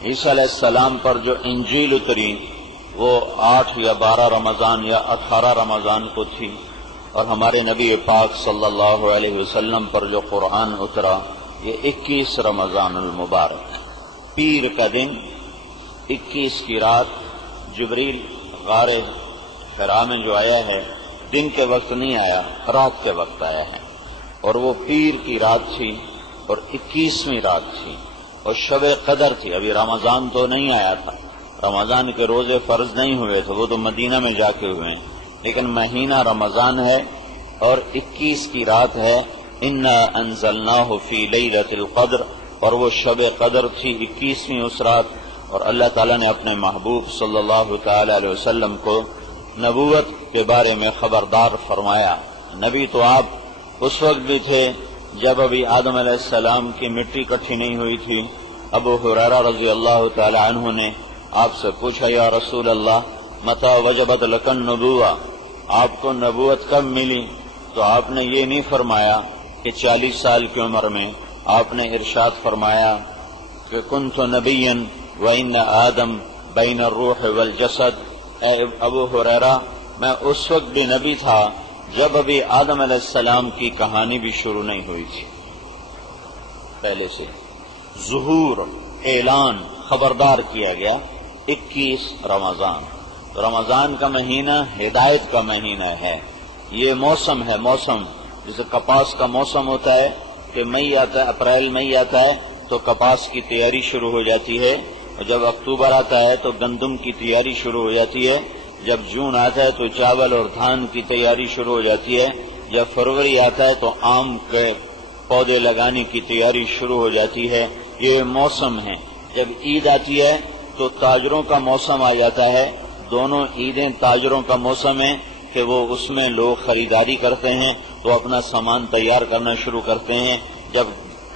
عیسیٰ علیہ السلام پر جو انجیل اتری وہ 8 یا 12 رمضان یا 18 رمضان کو تھی، اور ہمارے نبی پاک صلی اللہ علیہ وسلم پر جو قرآن اترا یہ 21 رمضان المبارک، پیر کا دن 21 کی رات جبریل غار حرا میں جو آیا ہے، دن کے وقت نہیں آیا، رات کے وقت آیا ہے، اور وہ پیر کی رات تھی اور 21ویں رات تھی، اور شب قدر تھی۔ ابھی رمضان تو نہیں آیا تھا، رمضان کے روزے فرض نہیں ہوئے تھے، وہ تو مدینہ میں جا کے ہوئے ہیں، لیکن مہینہ رمضان ہے اور 21 کی رات ہے۔ انا انزلناہ فی لیلۃ القدر، اور وہ شب قدر تھی 21ویں اس رات، اور اللہ تعالیٰ نے اپنے محبوب صلی اللہ تعالی علیہ وسلم کو نبوت کے بارے میں خبردار فرمایا۔ نبی تو آپ اس وقت بھی تھے جب ابھی آدم علیہ السلام کی مٹی اکٹھی نہیں ہوئی تھی۔ ابو ہریرہ رضی اللہ تعالی عنہ نے آپ سے پوچھا، یا رسول اللہ متی وجبت لک النبوۃ، آپ کو نبوت کب ملی؟ تو آپ نے یہ نہیں فرمایا کہ 40 سال کی عمر میں، آپ نے ارشاد فرمایا کہ کنت نبیا وان آدم بین الروح والجسد، اے ابو ہریرہ میں اس وقت بھی نبی تھا جب ابھی آدم علیہ السلام کی کہانی بھی شروع نہیں ہوئی تھی، پہلے سے ظہور، اعلان، خبردار کیا گیا۔ 21 رمضان، رمضان کا مہینہ ہدایت کا مہینہ ہے، یہ موسم ہے، موسم جیسے کپاس کا موسم ہوتا ہے کہ مئی آتا ہے، اپریل مئی آتا ہے تو کپاس کی تیاری شروع ہو جاتی ہے، اور جب اکتوبر آتا ہے تو گندم کی تیاری شروع ہو جاتی ہے، جب جون آتا ہے تو چاول اور دھان کی تیاری شروع ہو جاتی ہے، جب فروری آتا ہے تو آم کے پودے لگانے کی تیاری شروع ہو جاتی ہے۔ یہ موسم ہے۔ جب عید آتی ہے تو تاجروں کا موسم آ جاتا ہے، دونوں عیدیں تاجروں کا موسم ہے کہ وہ اس میں لوگ خریداری کرتے ہیں تو اپنا سامان تیار کرنا شروع کرتے ہیں۔ جب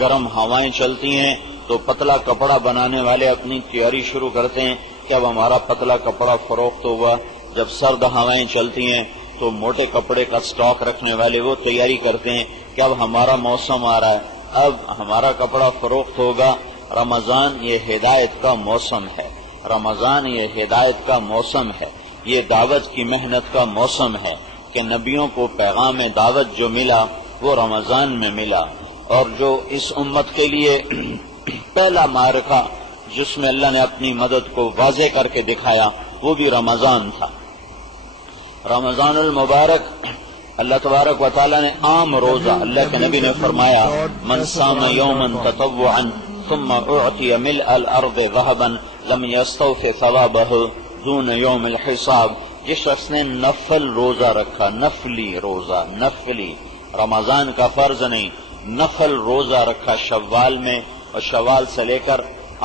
گرم ہوائیں چلتی ہیں تو پتلا کپڑا بنانے والے اپنی تیاری شروع کرتے ہیں کہ اب ہمارا پتلا کپڑا فروخت ہوگا۔ جب سرد ہوائیں چلتی ہیں تو موٹے کپڑے کا سٹاک رکھنے والے وہ تیاری کرتے ہیں کہ اب ہمارا موسم آ رہا ہے، اب ہمارا کپڑا فروخت ہوگا۔ رمضان یہ ہدایت کا موسم ہے، رمضان یہ ہدایت کا موسم ہے، یہ دعوت کی محنت کا موسم ہے کہ نبیوں کو پیغام دعوت جو ملا وہ رمضان میں ملا، اور جو اس امت کے لیے پہلا معرکہ جس میں اللہ نے اپنی مدد کو واضح کر کے دکھایا وہ بھی رمضان تھا۔ رمضان المبارک اللہ تبارک و تعالیٰ نے عام روزہ، اللہ کے نبی نے فرمایا من صام یوما تطوعا ثم اعطی ملء الارض ذهبا لم يستوف ثوابه دون یوم الحساب، جس شخص نے نفل روزہ رکھا، نفلی روزہ، نفلی رمضان کا فرض نہیں، نفل روزہ رکھا شوال میں، اور شوال سے لے کر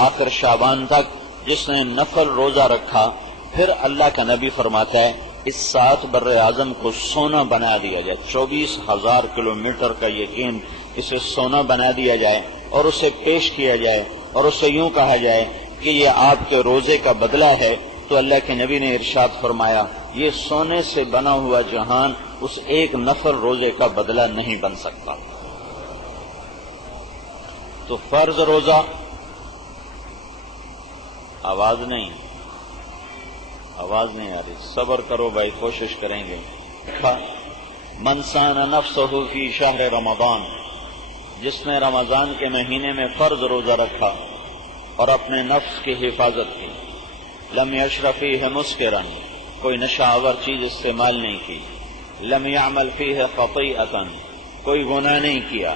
آخر شعبان تک جس نے نفل روزہ رکھا، پھر اللہ کا نبی فرماتا ہے اس 7 بر اعظم کو سونا بنا دیا جائے، 24,000 کلومیٹر کا یقین، اسے سونا بنا دیا جائے اور اسے پیش کیا جائے اور اسے یوں کہا جائے کہ یہ آپ کے روزے کا بدلہ ہے، تو اللہ کے نبی نے ارشاد فرمایا یہ سونے سے بنا ہوا جہان اس ایک نفل روزے کا بدلہ نہیں بن سکتا۔ تو فرض روزہ، آواز نہیں آ رہی، صبر کرو بھائی، کوشش کریں گے۔ من صان نفسہ فی شہر رمضان، جس نے رمضان کے مہینے میں فرض روزہ رکھا اور اپنے نفس کی حفاظت کی، لم یشرب فیہ مسکرا، کوئی نشہ آور چیز استعمال نہیں کی، لم یعمل فیہ خطیئۃ، کوئی گناہ نہیں کیا،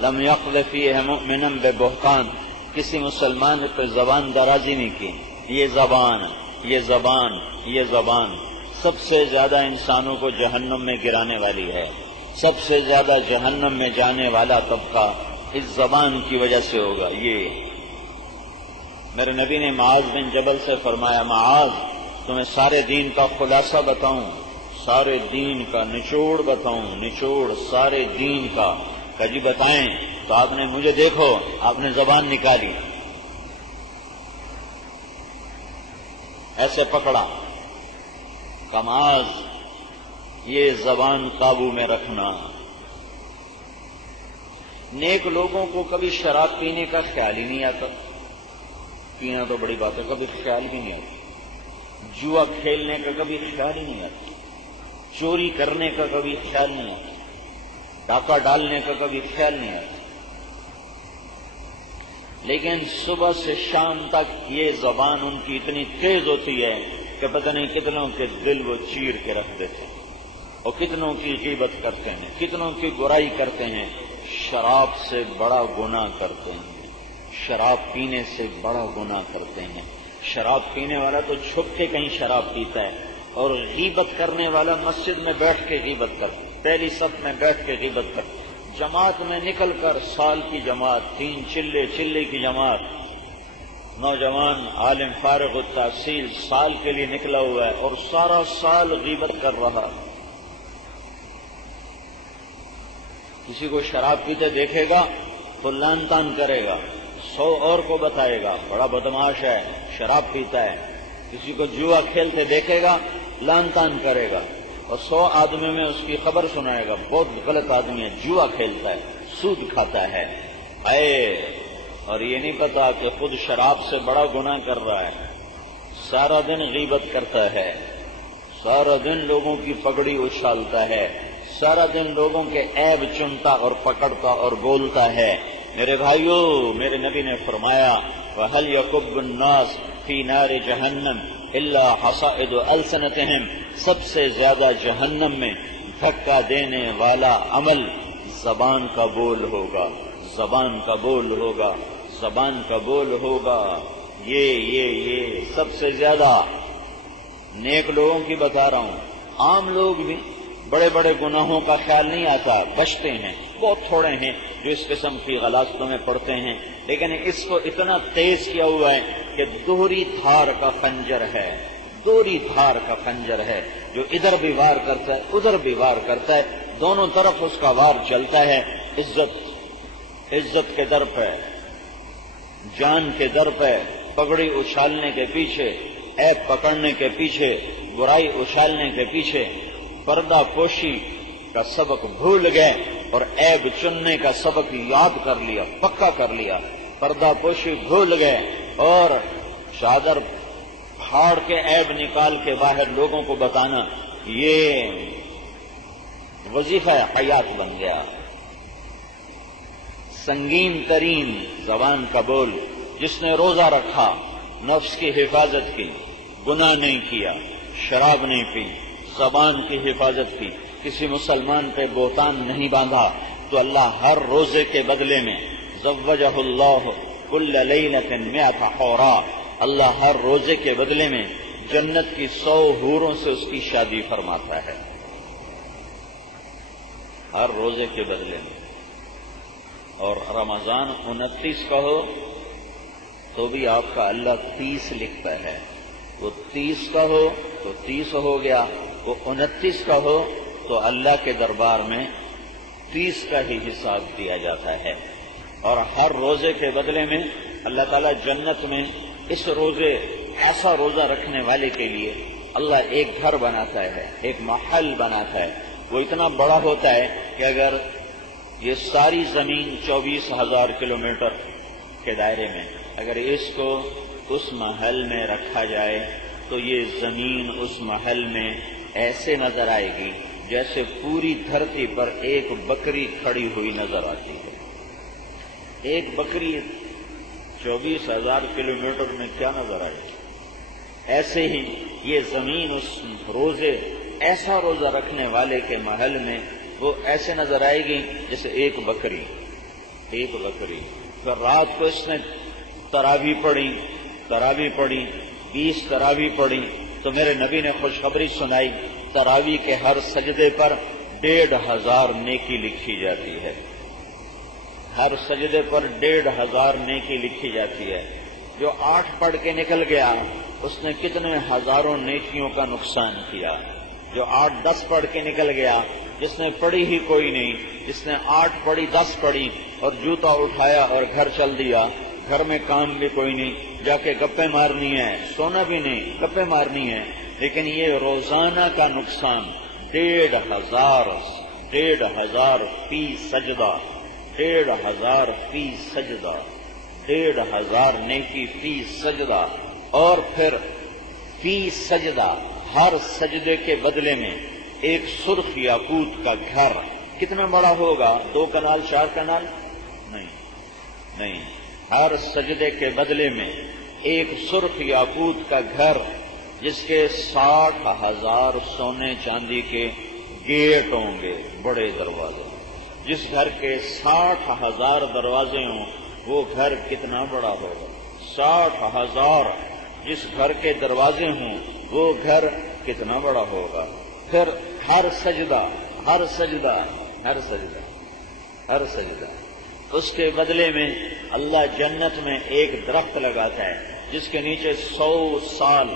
لم یقذف فیہ مؤمنا ببہتان، کسی مسلمان پہ زبان درازی نہیں کی۔ یہ زبان سب سے زیادہ انسانوں کو جہنم میں گرانے والی ہے، سب سے زیادہ جہنم میں جانے والا طبقہ اس زبان کی وجہ سے ہوگا۔ یہ میرے نبی نے معاذ بن جبل سے فرمایا، معاذ تمہیں سارے دین کا خلاصہ بتاؤں، سارے دین کا نچوڑ بتاؤں، نچوڑ سارے دین کا، کہ جی بتائیں، تو آپ نے مجھے دیکھو، آپ نے زبان نکالی، ایسے پکڑا، کماز یہ زبان قابو میں رکھنا۔ نیک لوگوں کو کبھی شراب پینے کا خیال ہی نہیں آتا، پینا تو بڑی بات ہے، کبھی خیال بھی نہیں آتا، جوا کھیلنے کا کبھی خیال ہی نہیں آتا، چوری کرنے کا کبھی خیال نہیں آتا، ڈاکہ ڈالنے کا کبھی خیال نہیں آتا، لیکن صبح سے شام تک یہ زبان ان کی اتنی تیز ہوتی ہے کہ پتہ نہیں کتنوں کے دل وہ چیر کے رکھ دیتے ہیں، اور کتنوں کی غیبت کرتے ہیں، کتنوں کی برائی کرتے ہیں، شراب سے بڑا گناہ کرتے ہیں، شراب پینے سے بڑا گناہ کرتے ہیں۔ شراب پینے والا تو چھپ کے کہیں شراب پیتا ہے، اور غیبت کرنے والا مسجد میں بیٹھ کے غیبت کرتا ہے، پہلی صف میں بیٹھ کے غیبت کرتا ہے، جماعت میں نکل کر سال کی جماعت، 3 چلے کی جماعت، نوجوان عالم فارغ التحصیل سال کے لیے نکلا ہوا ہے اور سارا سال غیبت کر رہا۔ کسی کو شراب پیتے دیکھے گا تو لان تان کرے گا، 100 اور کو بتائے گا بڑا بدماش ہے، شراب پیتا ہے۔ کسی کو جوا کھیلتے دیکھے گا لان تان کرے گا، اور 100 آدمی میں اس کی خبر سنائے گا بہت غلط آدمی ہے، جوا کھیلتا ہے، سود کھاتا ہے۔ اور یہ نہیں پتا کہ خود شراب سے بڑا گناہ کر رہا ہے، سارا دن غیبت کرتا ہے، سارا دن لوگوں کی پگڑی اچھالتا ہے، سارا دن لوگوں کے عیب چنتا اور پکڑتا اور بولتا ہے۔ میرے بھائیو، میرے نبی نے فرمایا وَهَلْ يَكُبُّ النَّاسِ فِي نَارِ جَهَنَّمَ إِلَّا حَصَائِدُ أَلْسِنَتِهِمْ، سب سے زیادہ جہنم میں دھکا دینے والا عمل زبان کا بول ہوگا، زبان کا بول ہوگا، زبان کا بول ہوگا۔ یہ سب سے زیادہ نیک لوگوں کی بتا رہا ہوں، عام لوگ بھی بڑے بڑے گناہوں کا خیال نہیں آتا، بچتے ہیں، بہت تھوڑے ہیں جو اس قسم کی غلاظتوں میں پڑتے ہیں، لیکن اس کو اتنا تیز کیا ہوا ہے کہ دوہری دھار کا خنجر ہے، دوہری دھار کا خنجر ہے، جو ادھر بھی وار کرتا ہے ادھر بھی وار کرتا ہے، دونوں طرف اس کا وار چلتا ہے۔ عزت کے در پہ، جان کے در پہ، پگڑی اچھالنے کے پیچھے، عیب پکڑنے کے پیچھے، برائی اچھالنے کے پیچھے پردہ پوشی کا سبق بھول گئے اور عیب چننے کا سبق یاد کر لیا، پکا کر لیا، پردہ پوشی بھول گئے اور چادر پھاڑ کے عیب نکال کے باہر لوگوں کو بتانا یہ وظیفہ حیات بن گیا۔ سنگین ترین زبان کا بول، جس نے روزہ رکھا، نفس کی حفاظت کی، گناہ نہیں کیا، شراب نہیں پی، زبان کی حفاظت کی، کسی مسلمان پہ بہتان نہیں باندھا، تو اللہ ہر روزے کے بدلے میں زوجہ اللہ کل لیلۃ 100 حورا، اللہ ہر روزے کے بدلے میں جنت کی 100 حوروں سے اس کی شادی فرماتا ہے، ہر روزے کے بدلے میں۔ اور رمضان 29 کا ہو تو بھی آپ کا اللہ 30 لکھتا ہے، وہ 30 کا ہو تو 30 ہو گیا، وہ 29 کا ہو تو اللہ کے دربار میں 30 کا ہی حساب دیا جاتا ہے۔ اور ہر روزے کے بدلے میں اللہ تعالیٰ جنت میں اس روزے، ایسا روزہ رکھنے والے کے لیے اللہ ایک گھر بناتا ہے، ایک محل بناتا ہے، وہ اتنا بڑا ہوتا ہے کہ اگر یہ ساری زمین 24,000 کلومیٹر کے دائرے میں اگر اس کو اس محل میں رکھا جائے تو یہ زمین اس محل میں ایسے نظر آئے گی جیسے پوری دھرتی پر ایک بکری کھڑی ہوئی نظر آتی ہے۔ ایک بکری 24,000 کلومیٹر میں کیا نظر آئے گی؟ ایسے ہی یہ زمین اس روزے، ایسا روزہ رکھنے والے کے محل میں وہ ایسے نظر آئے گی جیسے ایک بکری۔ پھر رات کو اس نے تراویح پڑھی 20 تراویح پڑھی تو میرے نبی نے خوشخبری سنائی، تراویح کے ہر سجدے پر 1,500 نیکی لکھی جاتی ہے، ہر سجدے پر 1,500 نیکی لکھی جاتی ہے۔ جو 8 پڑھ کے نکل گیا اس نے کتنے ہزاروں نیکیوں کا نقصان کیا۔ جو 8-10 پڑھ کے نکل گیا، جس نے پڑھی ہی کوئی نہیں، جس نے 8 پڑھی 10 پڑھی اور جوتا اٹھایا اور گھر چل دیا، گھر میں کام بھی کوئی نہیں، جا کے گپے مارنی ہے، سونا بھی نہیں، گپے مارنی ہے، لیکن یہ روزانہ کا نقصان 1,500 فی سجدہ، 1,500 فی سجدہ، 1,500 نیکی فی سجدہ، اور پھر فی سجدہ ہر سجدے کے بدلے میں ایک سرخ یاقوت کا گھر. کتنا بڑا ہوگا؟ 2 کنال 4 کنال؟ نہیں، ہر سجدے کے بدلے میں ایک سرخ یاقوت کا گھر جس کے 60,000 سونے چاندی کے گیٹ ہوں گے، بڑے دروازے. جس گھر کے 60,000 دروازے ہوں وہ گھر کتنا بڑا ہوگا؟ 60,000 جس گھر کے دروازے ہوں وہ گھر کتنا بڑا ہوگا؟ پھر ہر سجدہ اس کے بدلے میں اللہ جنت میں ایک درخت لگاتا ہے جس کے نیچے 100 سال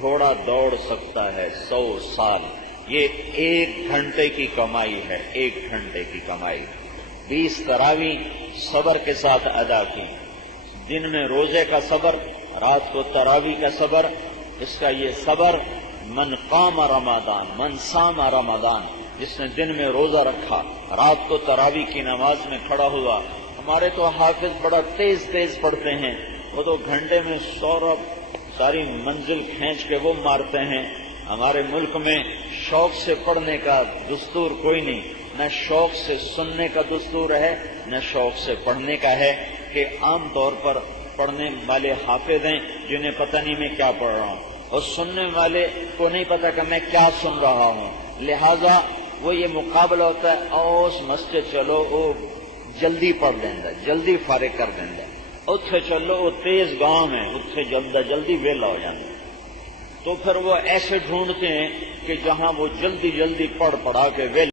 گھوڑا دوڑ سکتا ہے. 100 سال. یہ 1 گھنٹے کی کمائی ہے، 1 گھنٹے کی کمائی. 20 تراویح صبر کے ساتھ ادا کی، دن میں روزے کا صبر، رات کو تراویح کا صبر. اس کا یہ صبر، من قام رمضان، من صام رمضان، جس نے دن میں روزہ رکھا، رات کو تراویح کی نماز میں کھڑا ہوا. ہمارے تو حافظ بڑا تیز پڑھتے ہیں، وہ تو گھنٹے میں ساری منزل کھینچ کے وہ مارتے ہیں. ہمارے ملک میں شوق سے پڑھنے کا دستور کوئی نہیں، نہ شوق سے سننے کا دستور ہے نہ شوق سے پڑھنے کا ہے. کہ عام طور پر پڑھنے والے حافظ ہیں جنہیں پتہ نہیں میں کیا پڑھ رہا ہوں، اور سننے والے کو نہیں پتہ کہ میں کیا سن رہا ہوں. لہذا وہ یہ مقابلہ ہوتا ہے، اوس مسجد چلو وہ جلدی پڑھ دینا، جلدی فارغ کر دینا، اتھے چلو وہ تیز گاؤں ہے، اتھے جلدی ویلا ہو جانا. تو پھر وہ ایسے ڈھونڈتے ہیں کہ جہاں وہ جلدی پڑھا کے ویلا